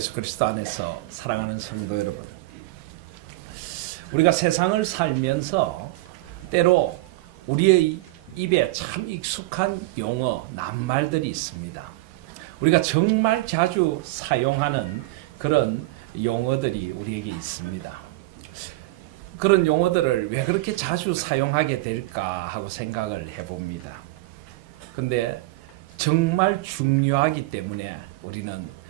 예수 그리스도 안에서 사랑하는 성도 여러분, 우리가 세상을 살면서 때로 우리의 입에 참 익숙한 용어, 낱말들이 있습니다. 우리가 정말 자주 사용하는 그런 용어들이 우리에게 있습니다. 그런 용어들을 왜 그렇게 자주 사용하게 될까 하고 생각을 해봅니다. 근데 정말 중요하기 때문에 우리는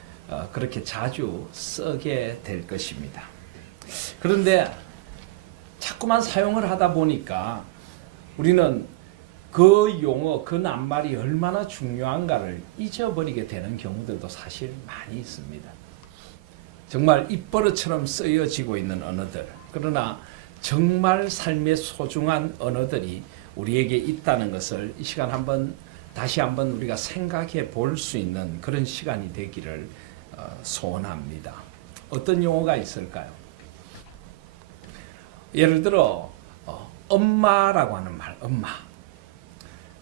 그렇게 자주 쓰게 될 것입니다. 그런데 자꾸만 사용을 하다 보니까 우리는 그 용어, 그 낱말이 얼마나 중요한가를 잊어버리게 되는 경우들도 사실 많이 있습니다. 정말 입버릇처럼 쓰여지고 있는 언어들, 그러나 정말 삶의 소중한 언어들이 우리에게 있다는 것을 이 시간 다시 한번 우리가 생각해 볼 수 있는 그런 시간이 되기를 소원합니다. 어떤 용어가 있을까요? 예를 들어 엄마라고 하는 말, 엄마.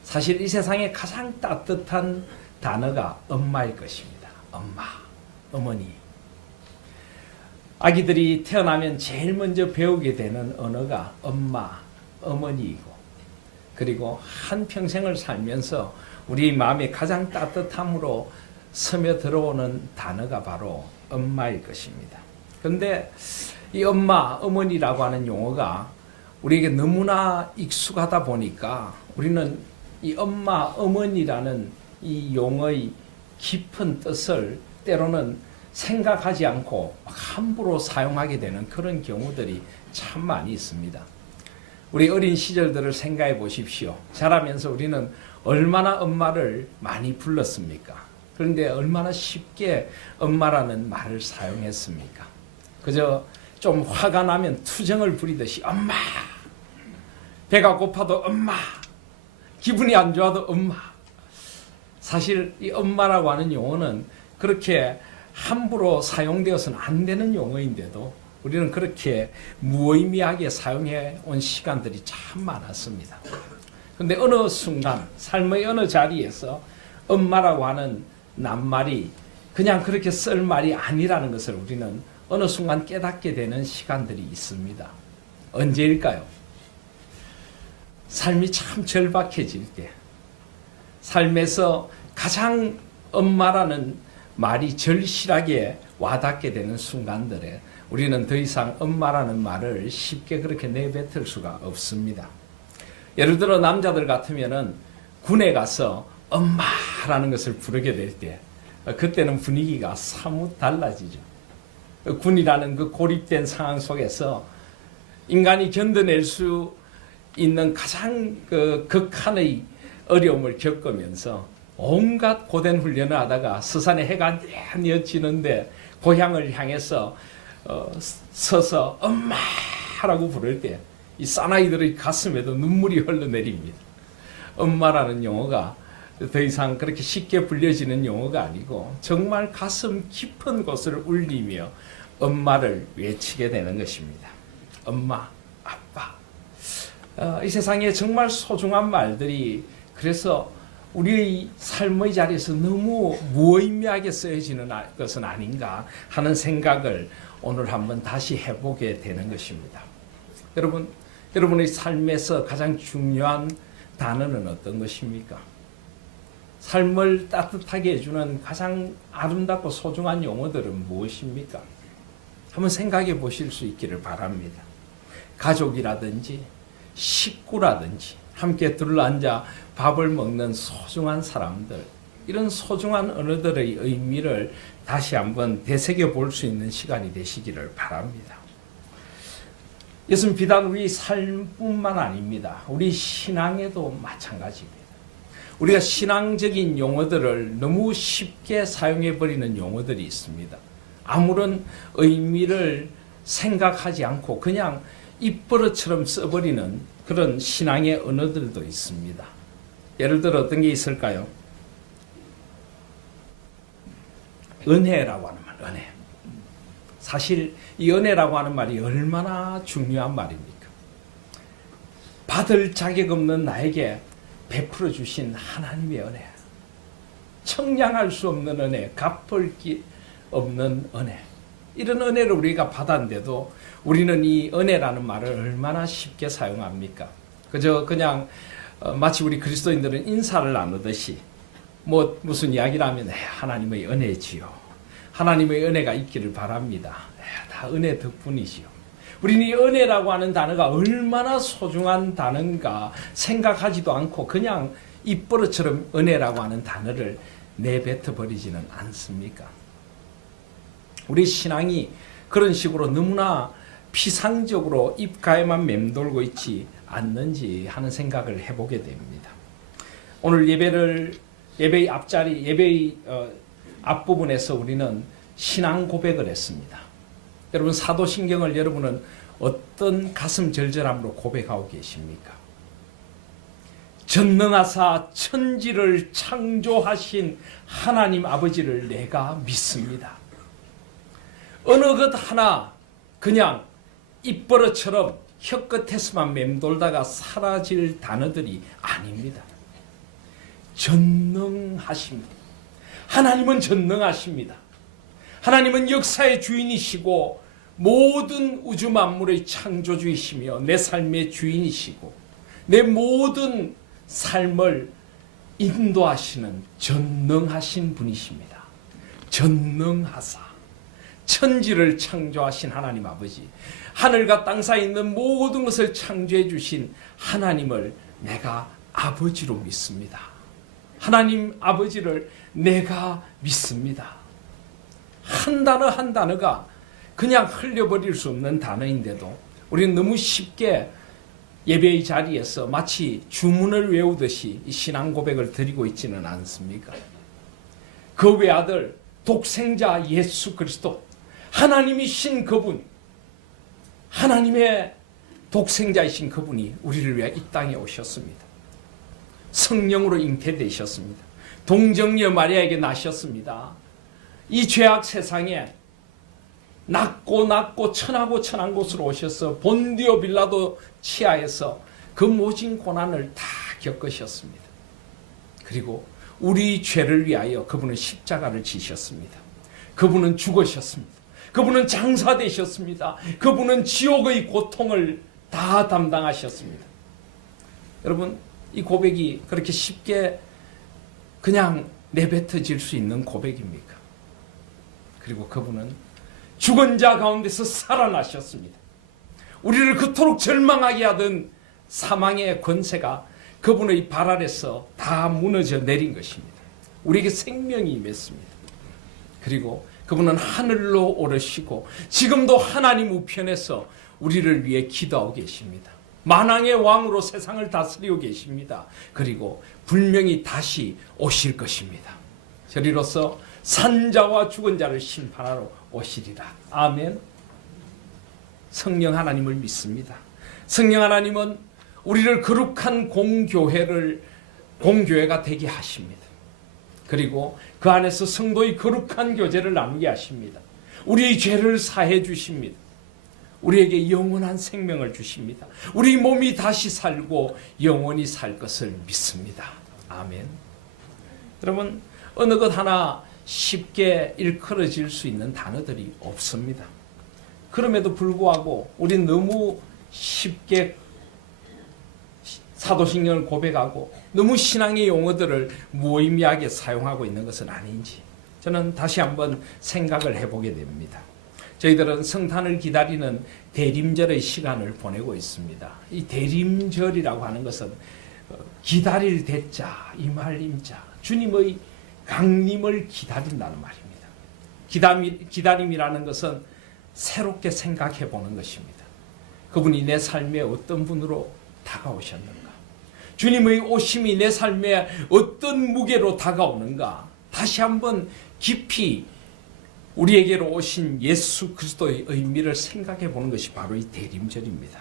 사실 이 세상에 가장 따뜻한 단어가 엄마일 것입니다. 엄마, 어머니. 아기들이 태어나면 제일 먼저 배우게 되는 언어가 엄마, 어머니이고, 그리고 한평생을 살면서 우리 마음에 가장 따뜻함으로 스며들어오는 단어가 바로 엄마일 것입니다. 그런데 이 엄마, 어머니라고 하는 용어가 우리에게 너무나 익숙하다 보니까 우리는 이 엄마, 어머니라는 이 용어의 깊은 뜻을 때로는 생각하지 않고 함부로 사용하게 되는 그런 경우들이 참 많이 있습니다. 우리 어린 시절들을 생각해 보십시오. 자라면서 우리는 얼마나 엄마를 많이 불렀습니까? 그런데 얼마나 쉽게 엄마라는 말을 사용했습니까? 그저 좀 화가 나면 투정을 부리듯이 엄마, 배가 고파도 엄마, 기분이 안 좋아도 엄마. 사실 이 엄마라고 하는 용어는 그렇게 함부로 사용되어서는 안 되는 용어인데도 우리는 그렇게 무의미하게 사용해 온 시간들이 참 많았습니다. 그런데 어느 순간 삶의 어느 자리에서 엄마라고 하는 낱말이 그냥 그렇게 쓸 말이 아니라는 것을 우리는 어느 순간 깨닫게 되는 시간들이 있습니다. 언제일까요? 삶이 참 절박해질 때, 삶에서 가장 엄마라는 말이 절실하게 와닿게 되는 순간들에 우리는 더 이상 엄마라는 말을 쉽게 그렇게 내뱉을 수가 없습니다. 예를 들어 남자들 같으면은 군에 가서 엄마라는 것을 부르게 될 때 그때는 분위기가 사뭇 달라지죠. 군이라는 그 고립된 상황 속에서 인간이 견뎌낼 수 있는 가장 그 극한의 어려움을 겪으면서 온갖 고된 훈련을 하다가 서산에 해가 뉘어 지는데 고향을 향해서 서서 엄마라고 부를 때 이 사나이들의 가슴에도 눈물이 흘러내립니다. 엄마라는 용어가 더 이상 그렇게 쉽게 불려지는 용어가 아니고 정말 가슴 깊은 곳을 울리며 엄마를 외치게 되는 것입니다. 엄마, 아빠. 이 세상에 정말 소중한 말들이 그래서 우리의 삶의 자리에서 너무 무의미하게 쓰여지는 것은 아닌가 하는 생각을 오늘 한번 다시 해보게 되는 것입니다. 여러분의 삶에서 가장 중요한 단어는 어떤 것입니까? 삶을 따뜻하게 해주는 가장 아름답고 소중한 용어들은 무엇입니까? 한번 생각해 보실 수 있기를 바랍니다. 가족이라든지 식구라든지 함께 둘러앉아 밥을 먹는 소중한 사람들, 이런 소중한 언어들의 의미를 다시 한번 되새겨 볼 수 있는 시간이 되시기를 바랍니다. 이것은 비단 우리 삶뿐만 아닙니다. 우리 신앙에도 마찬가지입니다. 우리가 신앙적인 용어들을 너무 쉽게 사용해버리는 용어들이 있습니다. 아무런 의미를 생각하지 않고 그냥 입버릇처럼 써버리는 그런 신앙의 언어들도 있습니다. 예를 들어 어떤 게 있을까요? 은혜라고 하는 말, 은혜. 사실 이 은혜라고 하는 말이 얼마나 중요한 말입니까? 받을 자격 없는 나에게 베풀어 주신 하나님의 은혜, 청량할 수 없는 은혜, 갚을 없는 은혜. 이런 은혜를 우리가 받았는데도 우리는 이 은혜라는 말을 얼마나 쉽게 사용합니까? 그냥 마치 우리 그리스도인들은 인사를 나누듯이 무슨 이야기를 하면 하나님의 은혜지요. 하나님의 은혜가 있기를 바랍니다. 다 은혜 덕분이지요. 우리는 이 은혜라고 하는 단어가 얼마나 소중한 단어인가 생각하지도 않고 그냥 입버릇처럼 은혜라고 하는 단어를 내뱉어 버리지는 않습니까? 우리 신앙이 그런 식으로 너무나 피상적으로 입가에만 맴돌고 있지 않는지 하는 생각을 해보게 됩니다. 오늘 예배의 앞자리, 예배의 앞부분에서 우리는 신앙 고백을 했습니다. 여러분, 사도신경을 여러분은 어떤 가슴 절절함으로 고백하고 계십니까? 전능하사 천지를 창조하신 하나님 아버지를 내가 믿습니다. 어느 것 하나 그냥 입버릇처럼 혀끝에서만 맴돌다가 사라질 단어들이 아닙니다. 전능하십니다. 하나님은 전능하십니다. 하나님은 역사의 주인이시고 모든 우주 만물의 창조주이시며 내 삶의 주인이시고 내 모든 삶을 인도하시는 전능하신 분이십니다. 전능하사 천지를 창조하신 하나님 아버지, 하늘과 땅 사이에 있는 모든 것을 창조해 주신 하나님을 내가 아버지로 믿습니다. 하나님 아버지를 내가 믿습니다. 한 단어 한 단어가 그냥 흘려버릴 수 없는 단어인데도 우리는 너무 쉽게 예배의 자리에서 마치 주문을 외우듯이 이 신앙 고백을 드리고 있지는 않습니까? 그 외아들 독생자 예수 그리스도, 하나님이신 그분, 하나님의 독생자이신 그분이 우리를 위해 이 땅에 오셨습니다. 성령으로 잉태되셨습니다. 동정녀 마리아에게 나셨습니다. 이 죄악 세상에 낮고 천하고 천한 곳으로 오셔서 본디오 빌라도 치하에서 그 모진 고난을 다 겪으셨습니다. 그리고 우리 죄를 위하여 그분은 십자가를 지셨습니다. 그분은 죽으셨습니다. 그분은 장사되셨습니다. 그분은 지옥의 고통을 다 담당하셨습니다. 여러분, 이 고백이 그렇게 쉽게 그냥 내뱉어질 수 있는 고백입니까? 그리고 그분은 죽은 자 가운데서 살아나셨습니다. 우리를 그토록 절망하게 하던 사망의 권세가 그분의 발 아래서 다 무너져 내린 것입니다. 우리에게 생명이 임했습니다. 그리고 그분은 하늘로 오르시고 지금도 하나님 우편에서 우리를 위해 기도하고 계십니다. 만왕의 왕으로 세상을 다스리고 계십니다. 그리고 분명히 다시 오실 것입니다. 저리로서 산자와 죽은 자를 심판하러 오시리라. 아멘. 성령 하나님을 믿습니다. 성령 하나님은 우리를 거룩한 공교회가 되게 하십니다. 그리고 그 안에서 성도의 거룩한 교제를 나누게 하십니다. 우리의 죄를 사해 주십니다. 우리에게 영원한 생명을 주십니다. 우리 몸이 다시 살고 영원히 살 것을 믿습니다. 아멘. 여러분, 어느 것 하나 쉽게 일컬어질 수 있는 단어들이 없습니다. 그럼에도 불구하고 우리는 너무 쉽게 사도신경을 고백하고 너무 신앙의 용어들을 무의미하게 사용하고 있는 것은 아닌지 저는 다시 한번 생각을 해보게 됩니다. 저희들은 성탄을 기다리는 대림절의 시간을 보내고 있습니다. 이 대림절이라고 하는 것은 기다릴 대자, 임할 임자, 주님의 강림을 기다린다는 말입니다. 기다림이라는 것은 새롭게 생각해 보는 것입니다. 그분이 내 삶에 어떤 분으로 다가오셨는가? 주님의 오심이 내 삶에 어떤 무게로 다가오는가? 다시 한번 깊이 우리에게로 오신 예수 그리스도의 의미를 생각해 보는 것이 바로 이 대림절입니다.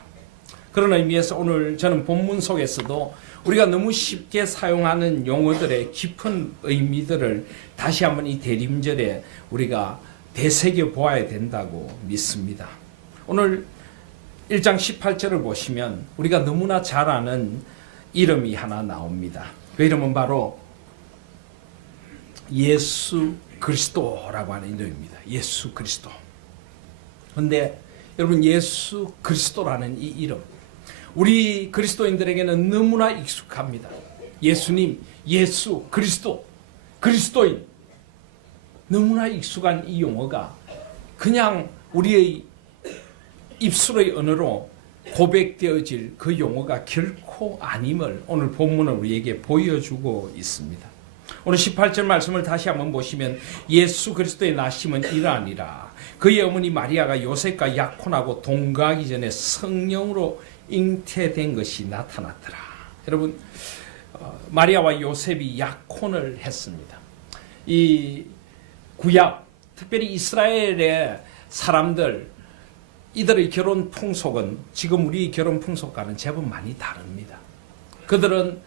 그런 의미에서 오늘 저는 본문 속에서도 우리가 너무 쉽게 사용하는 용어들의 깊은 의미들을 다시 한번 이 대림절에 우리가 되새겨 보아야 된다고 믿습니다. 오늘 1장 18절을 보시면 우리가 너무나 잘 아는 이름이 하나 나옵니다. 그 이름은 바로 예수 그리스도라고 하는 이름입니다. 예수 그리스도. 그런데 여러분, 예수 그리스도라는 이 이름, 우리 그리스도인들에게는 너무나 익숙합니다. 예수님, 예수, 그리스도, 그리스도인. 너무나 익숙한 이 용어가 그냥 우리의 입술의 언어로 고백되어질 그 용어가 결코 아님을 오늘 본문은 우리에게 보여주고 있습니다. 오늘 18절 말씀을 다시 한번 보시면 예수 그리스도의 나심은 이러하니라. 그의 어머니 마리아가 요셉과 약혼하고 동거하기 전에 성령으로 잉태된 것이 나타났더라. 여러분, 마리아와 요셉이 약혼을 했습니다. 이 구약, 특별히 이스라엘의 사람들, 이들의 결혼 풍속은 지금 우리 결혼 풍속과는 제법 많이 다릅니다. 그들은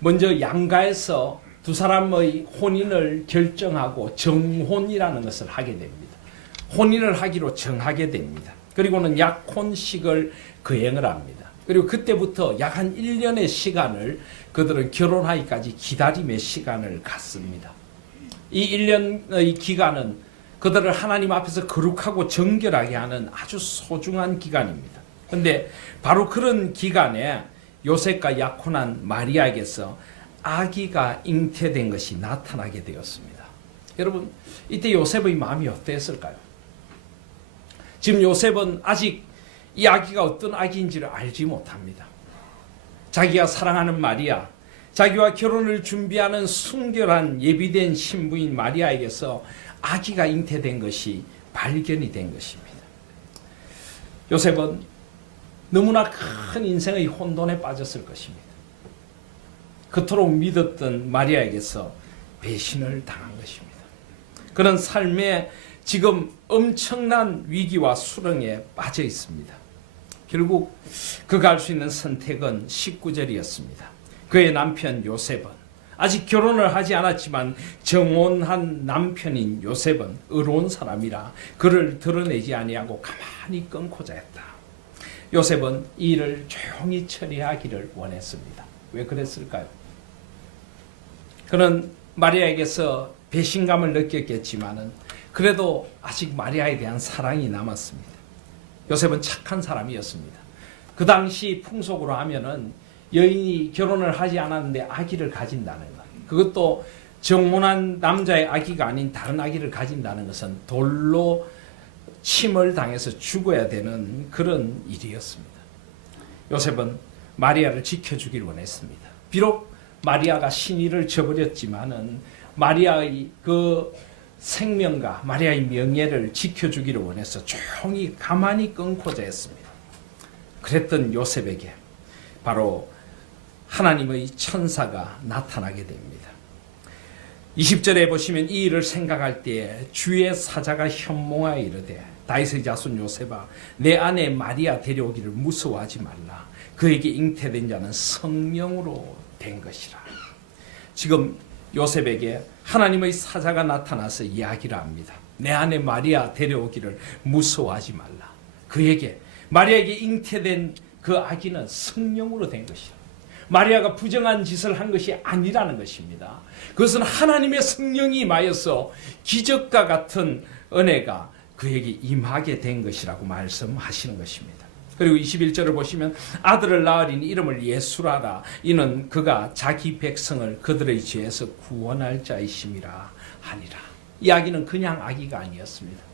먼저 양가에서 두 사람의 혼인을 결정하고 정혼이라는 것을 하게 됩니다. 혼인을 하기로 정하게 됩니다. 그리고는 약혼식을 거행을 합니다. 그리고 그때부터 약 한 1년의 시간을 그들은 결혼하기까지 기다림의 시간을 갖습니다. 이 1년의 기간은 그들을 하나님 앞에서 거룩하고 정결하게 하는 아주 소중한 기간입니다. 그런데 바로 그런 기간에 요셉과 약혼한 마리아에게서 아기가 잉태된 것이 나타나게 되었습니다. 여러분, 이때 요셉의 마음이 어땠을까요? 지금 요셉은 아직 이 아기가 어떤 아기인지를 알지 못합니다. 자기가 사랑하는 마리아, 자기와 결혼을 준비하는 순결한 예비된 신부인 마리아에게서 아기가 잉태된 것이 발견이 된 것입니다. 요셉은 너무나 큰 인생의 혼돈에 빠졌을 것입니다. 그토록 믿었던 마리아에게서 배신을 당한 것입니다. 그런 삶에 지금 엄청난 위기와 수렁에 빠져 있습니다. 결국 그가 할 수 있는 선택은 19절이었습니다. 그의 남편 요셉은 아직 결혼을 하지 않았지만 정혼한 남편인 요셉은 의로운 사람이라 그를 드러내지 아니하고 가만히 끊고자 했다. 요셉은 이 일을 조용히 처리하기를 원했습니다. 왜 그랬을까요? 그는 마리아에게서 배신감을 느꼈겠지만은 그래도 아직 마리아에 대한 사랑이 남았습니다. 요셉은 착한 사람이었습니다. 그 당시 풍속으로 하면은 여인이 결혼을 하지 않았는데 아기를 가진다는 것, 그것도 정혼한 남자의 아기가 아닌 다른 아기를 가진다는 것은 돌로 침을 당해서 죽어야 되는 그런 일이었습니다. 요셉은 마리아를 지켜주길 원했습니다. 비록 마리아가 신의를 저버렸지만은 마리아의 그 생명과 마리아의 명예를 지켜주기를 원해서 조용히 가만히 끊고자 했습니다. 그랬던 요셉에게 바로 하나님의 천사가 나타나게 됩니다. 20절에 보시면 이 일을 생각할 때에 주의 사자가 현몽하여 이르되 다윗의 자손 요셉아, 내 아내 마리아 데려오기를 무서워하지 말라. 그에게 잉태된 자는 성령으로 된 것이라. 지금 요셉에게 하나님의 사자가 나타나서 이야기를 합니다. 내 아내 마리아 데려오기를 무서워하지 말라. 그에게, 마리아에게 잉태된 그 아기는 성령으로 된 것이라. 마리아가 부정한 짓을 한 것이 아니라는 것입니다. 그것은 하나님의 성령이 임하여서 기적과 같은 은혜가 그에게 임하게 된 것이라고 말씀하시는 것입니다. 그리고 21절을 보시면 아들을 낳으리니 이름을 예수라라. 이는 그가 자기 백성을 그들의 죄에서 구원할 자이심이라 하니라. 이 아기는 그냥 아기가 아니었습니다.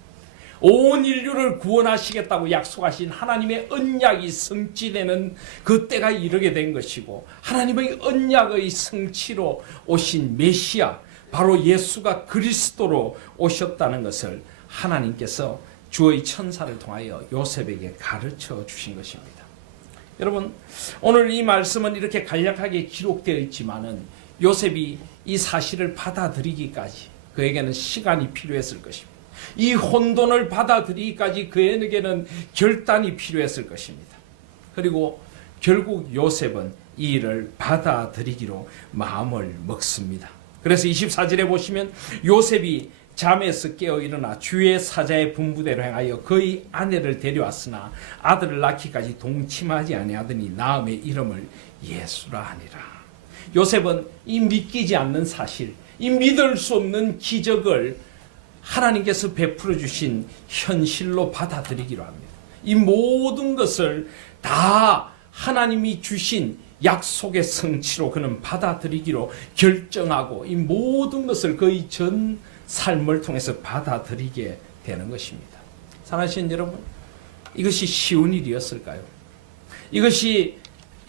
온 인류를 구원하시겠다고 약속하신 하나님의 언약이 성취되는 그 때가 이르게 된 것이고, 하나님의 언약의 성취로 오신 메시아, 바로 예수가 그리스도로 오셨다는 것을 하나님께서 주의 천사를 통하여 요셉에게 가르쳐 주신 것입니다. 여러분, 오늘 이 말씀은 이렇게 간략하게 기록되어 있지만은 요셉이 이 사실을 받아들이기까지 그에게는 시간이 필요했을 것입니다. 이 혼돈을 받아들이기까지 그에게는 결단이 필요했을 것입니다. 그리고 결국 요셉은 이 일을 받아들이기로 마음을 먹습니다. 그래서 24절에 보시면 요셉이 잠에서 깨어 일어나 주의 사자의 분부대로 행하여 그의 아내를 데려왔으나 아들을 낳기까지 동침하지 아니하더니 낳음의 이름을 예수라 하니라. 요셉은 이 믿기지 않는 사실, 이 믿을 수 없는 기적을 하나님께서 베풀어 주신 현실로 받아들이기로 합니다. 이 모든 것을 다 하나님이 주신 약속의 성취로 그는 받아들이기로 결정하고 이 모든 것을 그의 전 삶을 통해서 받아들이게 되는 것입니다. 사랑하시는 여러분, 이것이 쉬운 일이었을까요? 이것이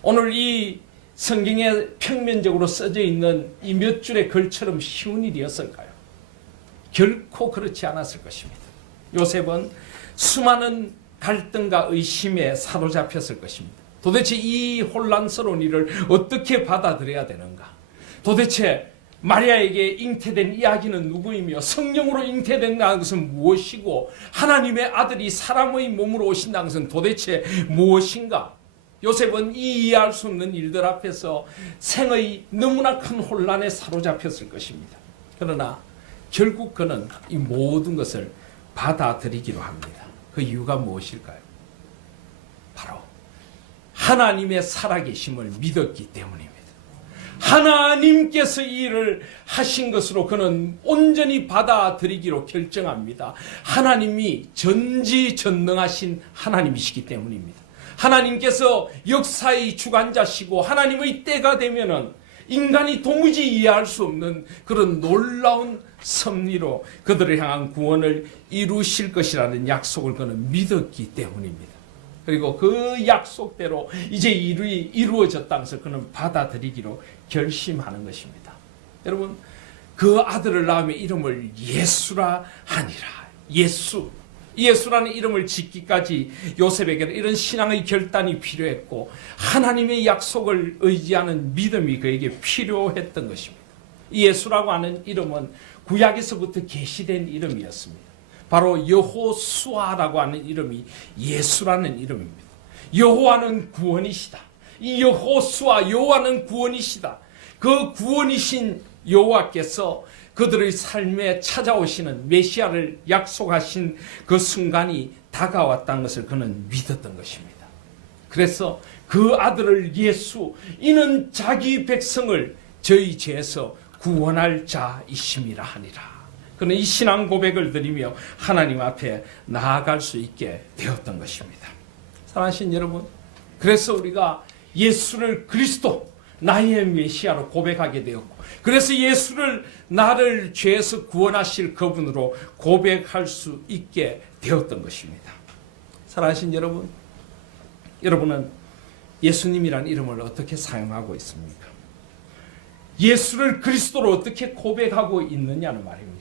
오늘 이 성경에 평면적으로 써져 있는 이 몇 줄의 글처럼 쉬운 일이었을까요? 결코 그렇지 않았을 것입니다. 요셉은 수많은 갈등과 의심에 사로잡혔을 것입니다. 도대체 이 혼란스러운 일을 어떻게 받아들여야 되는가? 도대체 마리아에게 잉태된 이야기는 누구이며 성령으로 잉태된다는 것은 무엇이고 하나님의 아들이 사람의 몸으로 오신다는 것은 도대체 무엇인가? 요셉은 이 이해할 수 없는 일들 앞에서 생의 너무나 큰 혼란에 사로잡혔을 것입니다. 그러나 결국 그는 이 모든 것을 받아들이기로 합니다. 그 이유가 무엇일까요? 바로 하나님의 살아계심을 믿었기 때문입니다. 하나님께서 이 일을 하신 것으로 그는 온전히 받아들이기로 결정합니다. 하나님이 전지전능하신 하나님이시기 때문입니다. 하나님께서 역사의 주관자시고 하나님의 때가 되면은 인간이 도무지 이해할 수 없는 그런 놀라운 섭리로 그들을 향한 구원을 이루실 것이라는 약속을 그는 믿었기 때문입니다. 그리고 그 약속대로 이제 일이 이루어졌다는 것을 그는 받아들이기로 결심하는 것입니다. 여러분, 그 아들을 낳으며 이름을 예수라 하니라. 예수라는 이름을 짓기까지 요셉에게는 이런 신앙의 결단이 필요했고 하나님의 약속을 의지하는 믿음이 그에게 필요했던 것입니다. 이 예수라고 하는 이름은 구약에서부터 계시된 이름이었습니다. 바로 여호수아라고 하는 이름이 예수라는 이름입니다. 여호와는 구원이시다. 이 여호수아, 여호와는 구원이시다. 그 구원이신 여호와께서 그들의 삶에 찾아오시는 메시아를 약속하신 그 순간이 다가왔다는 것을 그는 믿었던 것입니다. 그래서 그 아들을 예수, 이는 자기 백성을 저희 죄에서 구원할 자이심이라 하니라. 그는 이 신앙 고백을 드리며 하나님 앞에 나아갈 수 있게 되었던 것입니다. 사랑하신 여러분, 그래서 우리가 예수를 그리스도, 나의 메시아로 고백하게 되었고, 그래서 예수를 나를 죄에서 구원하실 그분으로 고백할 수 있게 되었던 것입니다. 사랑하신 여러분, 여러분은 예수님이란 이름을 어떻게 사용하고 있습니까? 예수를 그리스도로 어떻게 고백하고 있느냐는 말입니다.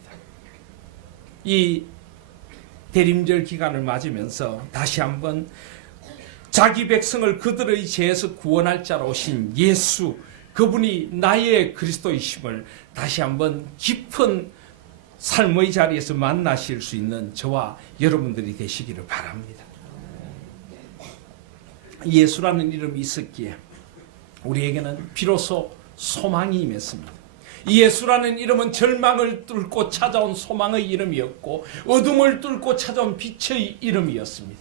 이 대림절 기간을 맞으면서 다시 한번 자기 백성을 그들의 죄에서 구원할 자로 오신 예수, 그분이 나의 그리스도이심을 다시 한번 깊은 삶의 자리에서 만나실 수 있는 저와 여러분들이 되시기를 바랍니다. 예수라는 이름이 있었기에 우리에게는 비로소 소망이 임했습니다. 예수라는 이름은 절망을 뚫고 찾아온 소망의 이름이었고 어둠을 뚫고 찾아온 빛의 이름이었습니다.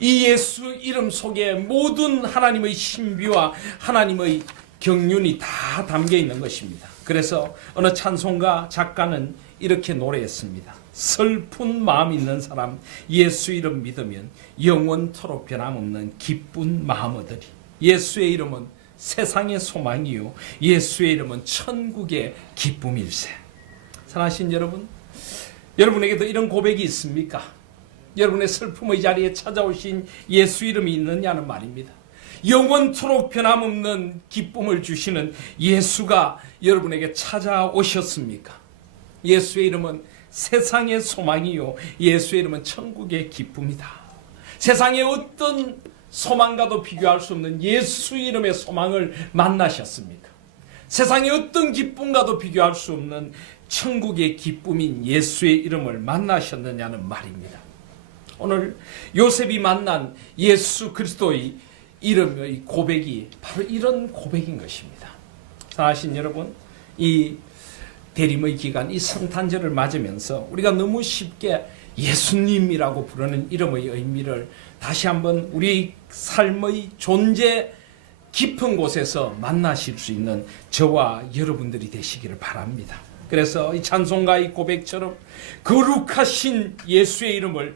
이 예수 이름 속에 모든 하나님의 신비와 하나님의 경륜이 다 담겨 있는 것입니다. 그래서 어느 찬송가 작가는 이렇게 노래했습니다. 슬픈 마음 있는 사람 예수 이름 믿으면 영원토록 변함없는 기쁜 마음 얻으리. 예수의 이름은 세상의 소망이요 예수의 이름은 천국의 기쁨일세. 사랑하신 여러분, 여러분에게도 이런 고백이 있습니까? 여러분의 슬픔의 자리에 찾아오신 예수 이름이 있느냐는 말입니다. 영원토록 변함없는 기쁨을 주시는 예수가 여러분에게 찾아오셨습니까? 예수의 이름은 세상의 소망이요 예수의 이름은 천국의 기쁨이다. 세상의 어떤 소망과도 비교할 수 없는 예수 이름의 소망을 만나셨습니까? 세상의 어떤 기쁨과도 비교할 수 없는 천국의 기쁨인 예수의 이름을 만나셨느냐는 말입니다. 오늘 요셉이 만난 예수 그리스도의 이름의 고백이 바로 이런 고백인 것입니다. 사랑하신 여러분, 이 대림의 기간, 이 성탄절을 맞으면서 우리가 너무 쉽게 예수님이라고 부르는 이름의 의미를 다시 한번 우리 삶의 존재 깊은 곳에서 만나실 수 있는 저와 여러분들이 되시기를 바랍니다. 그래서 이 찬송가의 고백처럼 거룩하신 예수의 이름을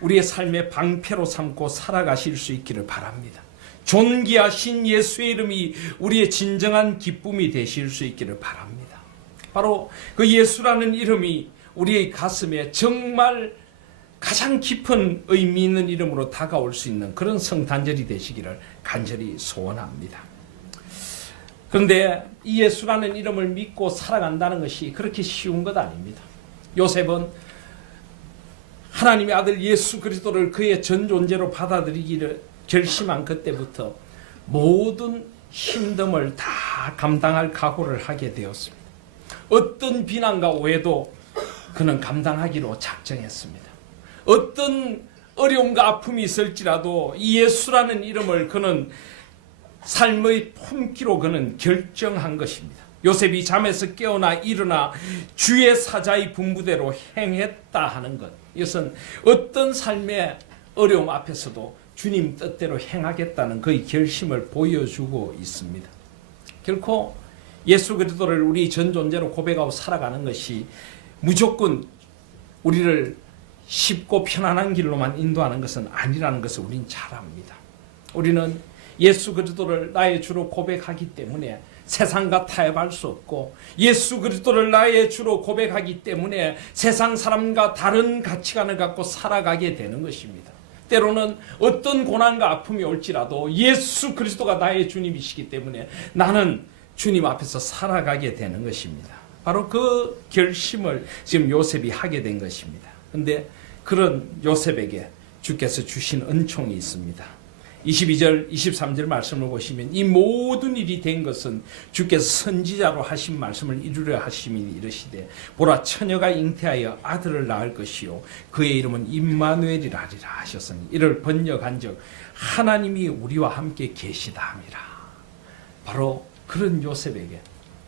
우리의 삶의 방패로 삼고 살아가실 수 있기를 바랍니다. 존귀하신 예수의 이름이 우리의 진정한 기쁨이 되실 수 있기를 바랍니다. 바로 그 예수라는 이름이 우리의 가슴에 정말 가장 깊은 의미 있는 이름으로 다가올 수 있는 그런 성탄절이 되시기를 간절히 소원합니다. 그런데 이 예수라는 이름을 믿고 살아간다는 것이 그렇게 쉬운 것 아닙니다. 요셉은 하나님의 아들 예수 그리스도를 그의 전 존재로 받아들이기를 결심한 그때부터 모든 힘듦을 다 감당할 각오를 하게 되었습니다. 어떤 비난과 오해도 그는 감당하기로 작정했습니다. 어떤 어려움과 아픔이 있을지라도 이 예수라는 이름을 그는 삶의 품기로 그는 결정한 것입니다. 요셉이 잠에서 깨어나 일어나 주의 사자의 분부대로 행했다 하는 것, 이것은 어떤 삶의 어려움 앞에서도 주님 뜻대로 행하겠다는 그의 결심을 보여주고 있습니다. 결코 예수 그리스도를 우리 전 존재로 고백하고 살아가는 것이 무조건 우리를 쉽고 편안한 길로만 인도하는 것은 아니라는 것을 우리는 잘 압니다. 우리는 예수 그리스도를 나의 주로 고백하기 때문에 세상과 타협할 수 없고, 예수 그리스도를 나의 주로 고백하기 때문에 세상 사람과 다른 가치관을 갖고 살아가게 되는 것입니다. 때로는 어떤 고난과 아픔이 올지라도 예수 그리스도가 나의 주님이시기 때문에 나는 주님 앞에서 살아가게 되는 것입니다. 바로 그 결심을 지금 요셉이 하게 된 것입니다. 그런데 그런 요셉에게 주께서 주신 은총이 있습니다. 22절, 23절 말씀을 보시면 이 모든 일이 된 것은 주께서 선지자로 하신 말씀을 이루려 하심이니 이르시되 보라 처녀가 잉태하여 아들을 낳을 것이요 그의 이름은 임마누엘이라 하리라 하셨으니 이를 번역한즉 하나님이 우리와 함께 계시다 함이라. 바로 그런 요셉에게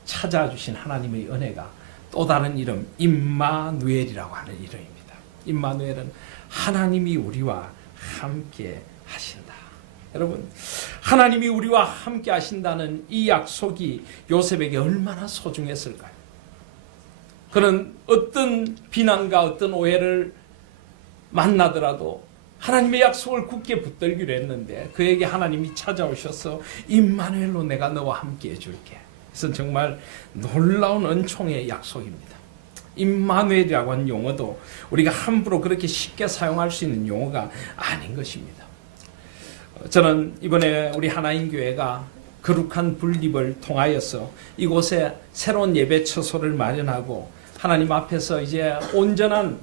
찾아주신 하나님의 은혜가 또 다른 이름 임마누엘이라고 하는 이름입니다. 임마누엘은 하나님이 우리와 함께 하신다. 여러분, 하나님이 우리와 함께 하신다는 이 약속이 요셉에게 얼마나 소중했을까요? 그는 어떤 비난과 어떤 오해를 만나더라도 하나님의 약속을 굳게 붙들기로 했는데 그에게 하나님이 찾아오셔서 임마누엘로 내가 너와 함께 해줄게. 그래서 정말 놀라운 은총의 약속입니다. 임마누엘이라고 하는 용어도 우리가 함부로 그렇게 쉽게 사용할 수 있는 용어가 아닌 것입니다. 저는 이번에 우리 하나인교회가 거룩한 분립을 통하여서 이곳에 새로운 예배 처소를 마련하고 하나님 앞에서 이제 온전한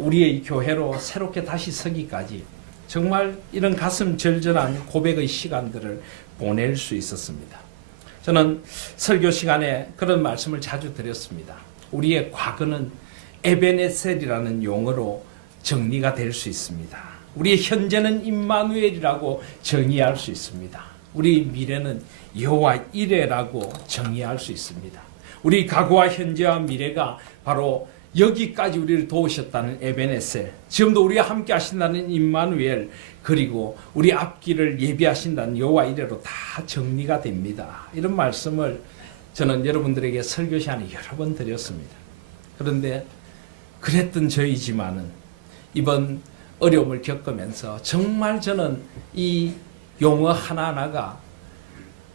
우리의 교회로 새롭게 다시 서기까지 정말 이런 가슴 절절한 고백의 시간들을 보낼 수 있었습니다. 저는 설교 시간에 그런 말씀을 자주 드렸습니다. 우리의 과거는 에베네셀이라는 용어로 정리가 될 수 있습니다. 우리의 현재는 임마누엘이라고 정의할 수 있습니다. 우리 미래는 여호와 이레라고 정의할 수 있습니다. 우리 과거와 현재와 미래가 바로 여기까지 우리를 도우셨다는 에베네셀, 지금도 우리와 함께 하신다는 임마누엘, 그리고 우리 앞길을 예비하신다는 여호와 이레로 다 정리가 됩니다. 이런 말씀을 저는 여러분들에게 설교 시간에 여러 번 드렸습니다. 그런데 그랬던 저희지만은 이번 어려움을 겪으면서 정말 저는 이 용어 하나하나가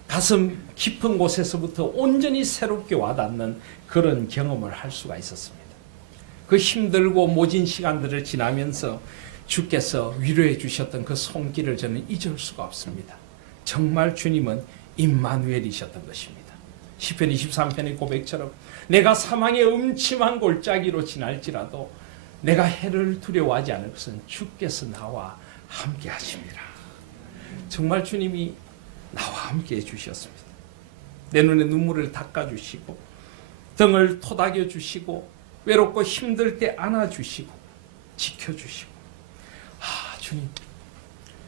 가슴 깊은 곳에서부터 온전히 새롭게 와닿는 그런 경험을 할 수가 있었습니다. 그 힘들고 모진 시간들을 지나면서 주께서 위로해 주셨던 그 손길을 저는 잊을 수가 없습니다. 정말 주님은 임마누엘이셨던 것입니다. 시편 23편의 고백처럼 내가 사망의 음침한 골짜기로 지날지라도 내가 해를 두려워하지 않을 것은 주께서 나와 함께 하십니다. 정말 주님이 나와 함께 해주셨습니다. 내 눈에 눈물을 닦아주시고 등을 토닥여 주시고 외롭고 힘들 때 안아주시고 지켜주시고,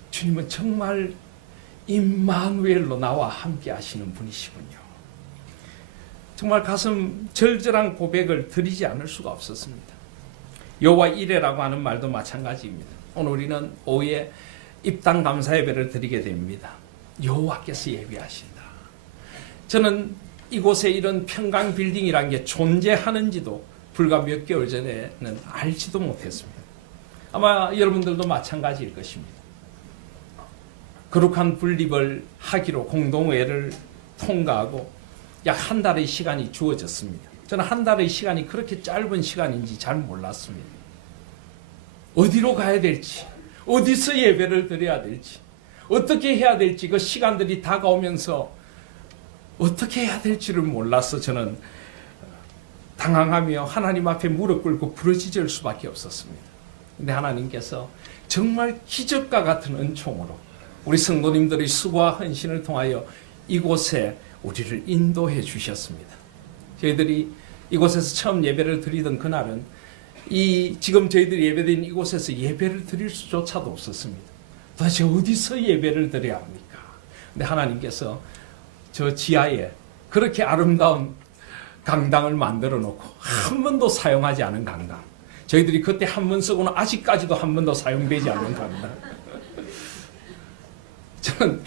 주님은 정말 임마누엘로 나와 함께 하시는 분이시군요. 정말 가슴 절절한 고백을 드리지 않을 수가 없었습니다. 여호와 이레라고 하는 말도 마찬가지입니다. 오늘 우리는 오후에 입당 감사 예배를 드리게 됩니다. 여호와께서 예비하신다. 저는 이곳에 이런 평강 빌딩이라는 게 존재하는지도 불과 몇 개월 전에는 알지도 못했습니다. 아마 여러분들도 마찬가지일 것입니다. 거룩한 분립을 하기로 공동회를 통과하고 약 한 달의 시간이 주어졌습니다. 저는 한 달의 시간이 그렇게 짧은 시간인지 잘 몰랐습니다. 어디로 가야 될지, 어디서 예배를 드려야 될지, 어떻게 해야 될지 그 시간들이 다가오면서 어떻게 해야 될지를 몰라서 저는 당황하며 하나님 앞에 무릎 꿇고 부르짖을 수밖에 없었습니다. 근데 하나님께서 정말 기적과 같은 은총으로 우리 성도님들의 수고와 헌신을 통하여 이곳에 우리를 인도해 주셨습니다. 저희들이 이곳에서 처음 예배를 드리던 그날은 지금 저희들이 예배드린 이곳에서 예배를 드릴 수조차도 없었습니다. 도대체 어디서 예배를 드려야 합니까? 근데 하나님께서 저 지하에 그렇게 아름다운 강당을 만들어 놓고 한 번도 사용하지 않은 강당. 저희들이 그때 한 번 쓰고는 아직까지도 한 번도 사용되지 않는 강당. 저는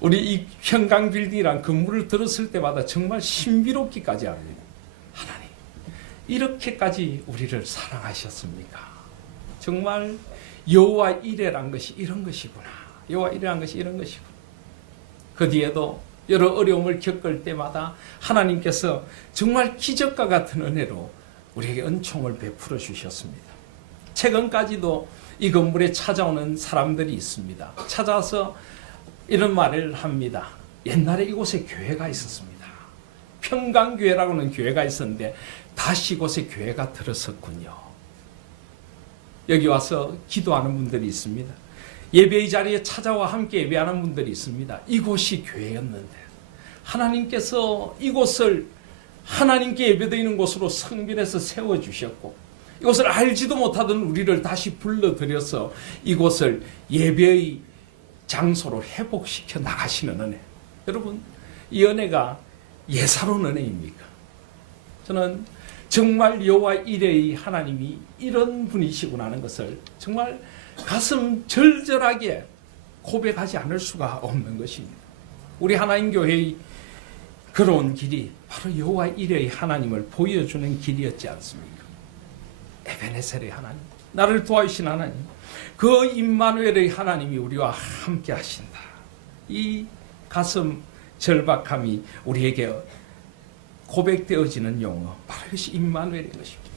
우리 이 평강 빌딩이란 건물을 들었을 때마다 정말 신비롭기까지 합니다. 하나님, 이렇게까지 우리를 사랑하셨습니까? 정말 여호와 이레란 것이 이런 것이구나. 여호와 이레란 것이 이런 것이구나. 그 뒤에도 여러 어려움을 겪을 때마다 하나님께서 정말 기적과 같은 은혜로 우리에게 은총을 베풀어 주셨습니다. 최근까지도 이 건물에 찾아오는 사람들이 있습니다. 찾아와서 이런 말을 합니다. 옛날에 이곳에 교회가 있었습니다. 평강교회라고 하는 교회가 있었는데 다시 이곳에 교회가 들어섰군요. 여기 와서 기도하는 분들이 있습니다. 예배의 자리에 찾아와 함께 예배하는 분들이 있습니다. 이곳이 교회였는데 하나님께서 이곳을 하나님께 예배드리는 곳으로 성별해서 세워주셨고 이곳을 알지도 못하던 우리를 다시 불러들여서 이곳을 예배의 장소로 회복시켜 나가시는 은혜. 여러분, 이 은혜가 예사로운 은혜입니까? 저는 정말 여호와 이레의 하나님이 이런 분이시구나 하는 것을 정말 가슴 절절하게 고백하지 않을 수가 없는 것입니다. 우리 하나님 교회의 걸어온 길이 바로 여호와 이레의 하나님을 보여주는 길이었지 않습니까? 에베네셀의 하나님, 나를 도와주신 하나님, 그 임마누엘의 하나님이 우리와 함께 하신다. 이 가슴 절박함이 우리에게 고백되어지는 용어, 바로 이것이 임마누엘인 것입니다.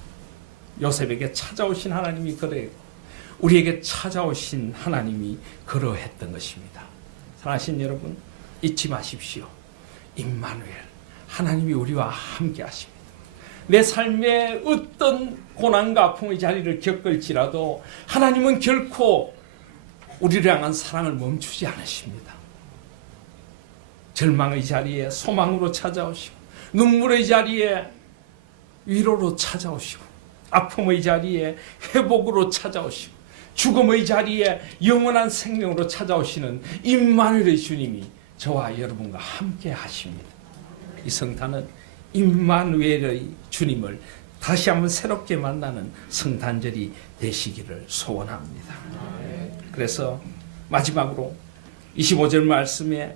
요셉에게 찾아오신 하나님이 그래, 우리에게 찾아오신 하나님이 그러했던 것입니다. 사랑하신 여러분, 잊지 마십시오. 임마누엘, 하나님이 우리와 함께 하십니다. 내 삶에 어떤 고난과 아픔의 자리를 겪을지라도 하나님은 결코 우리를 향한 사랑을 멈추지 않으십니다. 절망의 자리에 소망으로 찾아오시고 눈물의 자리에 위로로 찾아오시고 아픔의 자리에 회복으로 찾아오시고 죽음의 자리에 영원한 생명으로 찾아오시는 임마누엘의 주님이 저와 여러분과 함께 하십니다. 이 성탄은 임마누엘의 주님을 다시 한번 새롭게 만나는 성탄절이 되시기를 소원합니다. 그래서 마지막으로 25절 말씀에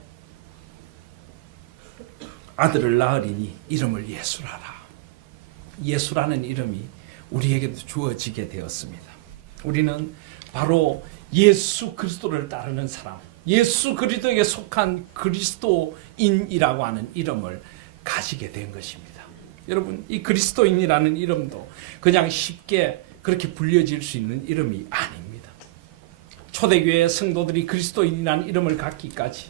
아들을 낳으리니 이름을 예수라라. 예수라는 이름이 우리에게도 주어지게 되었습니다. 우리는 바로 예수 그리스도를 따르는 사람, 예수 그리스도에게 속한 그리스도인이라고 하는 이름을 가지게 된 것입니다. 여러분, 이 그리스도인이라는 이름도 그냥 쉽게 그렇게 불려질 수 있는 이름이 아닙니다. 초대교회 성도들이 그리스도인이라는 이름을 갖기까지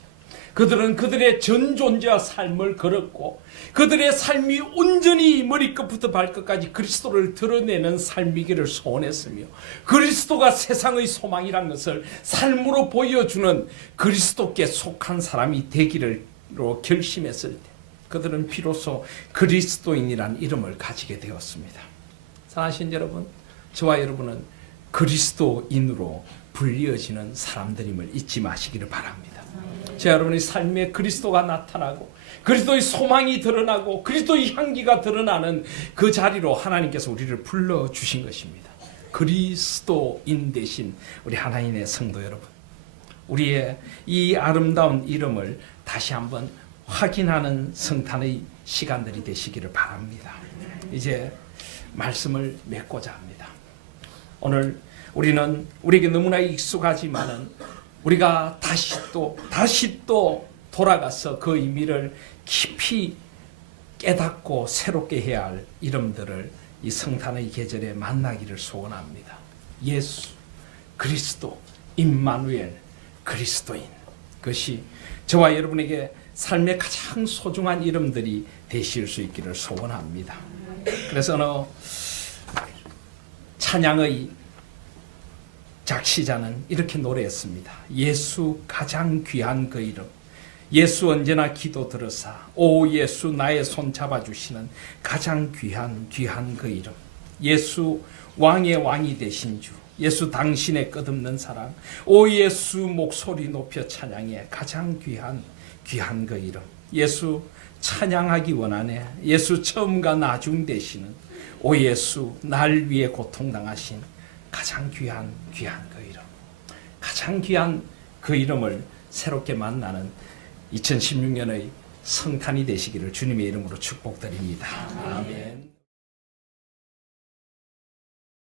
그들은 그들의 전 존재와 삶을 걸었고 그들의 삶이 온전히 머리끝부터 발끝까지 그리스도를 드러내는 삶이기를 소원했으며 그리스도가 세상의 소망이라는 것을 삶으로 보여주는 그리스도께 속한 사람이 되기로 결심했을 때 그들은 비로소 그리스도인이라는 이름을 가지게 되었습니다. 사랑하신 여러분, 저와 여러분은 그리스도인으로 불리어지는 사람들임을 잊지 마시기를 바랍니다. 제 여러분의 삶에 그리스도가 나타나고 그리스도의 소망이 드러나고 그리스도의 향기가 드러나는 그 자리로 하나님께서 우리를 불러주신 것입니다. 그리스도인 대신 우리 하나님의 성도 여러분, 우리의 이 아름다운 이름을 다시 한번 확인하는 성탄의 시간들이 되시기를 바랍니다. 이제 말씀을 맺고자 합니다. 오늘 우리는 우리에게 너무나 익숙하지만은 우리가 다시 또 돌아가서 그 의미를 깊이 깨닫고 새롭게 해야 할 이름들을 이 성탄의 계절에 만나기를 소원합니다. 예수, 그리스도, 임마누엘, 그리스도인. 그것이 저와 여러분에게 삶의 가장 소중한 이름들이 되실 수 있기를 소원합니다. 그래서 찬양의 작시자는 이렇게 노래했습니다. 예수 가장 귀한 그 이름. 예수 언제나 기도 들으사 오 예수 나의 손 잡아주시는 가장 귀한 그 이름. 예수 왕의 왕이 되신 주. 예수 당신의 끝없는 사랑. 오 예수 목소리 높여 찬양해 가장 귀한 그 이름. 예수 찬양하기 원하네. 예수 처음과 나중 되시는 오 예수 날 위해 고통당하신 가장 귀한 그 이름. 가장 귀한 그 이름을 새롭게 만나는 2016년의 성탄이 되시기를 주님의 이름으로 축복드립니다. 아멘.